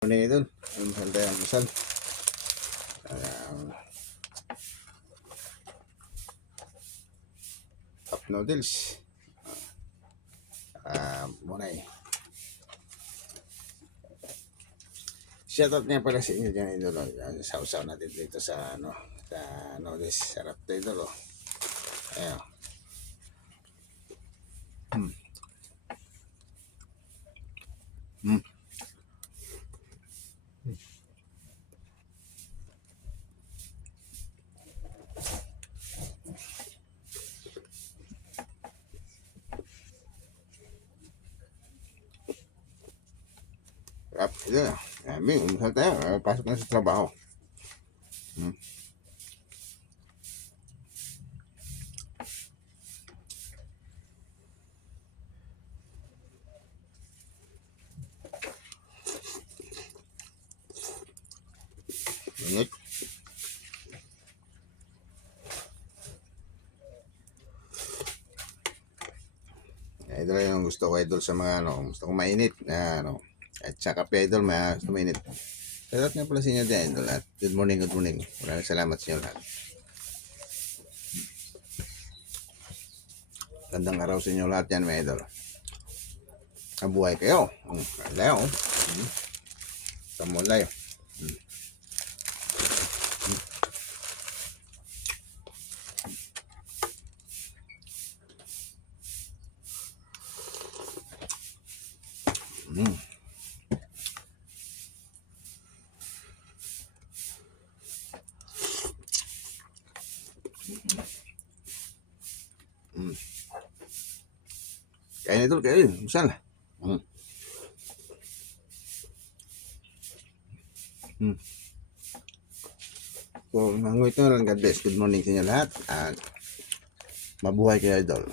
Ano ito? Ang salda yung kusal. Cup noodles. Muna eh. Shoutout nga pala sa inyo dyan, idolo. Sausaw natin dito sa sa noodles. Sarap to, idolo. Ayan. Mm. Sarap. Ito na. Aming, umusal tayo. Pasok na sa trabaho. Ingat. Ito lang yung gusto ko, idol, sa mga gusto ko mainit. At saka pa, idol, gusto mainit. Salamat nga pala sa inyo din, idol. At good morning, good morning. Maraming salamat sa inyo lahat. Gandang araw sa inyo lahat yan, mga idol. Mabuhay kayo. Layo. Tamo layo. Kain idol, kain. Misal. So, mangoy ito lang, God bless. Good morning sa inyo lahat. At mabuhay kayo, idol.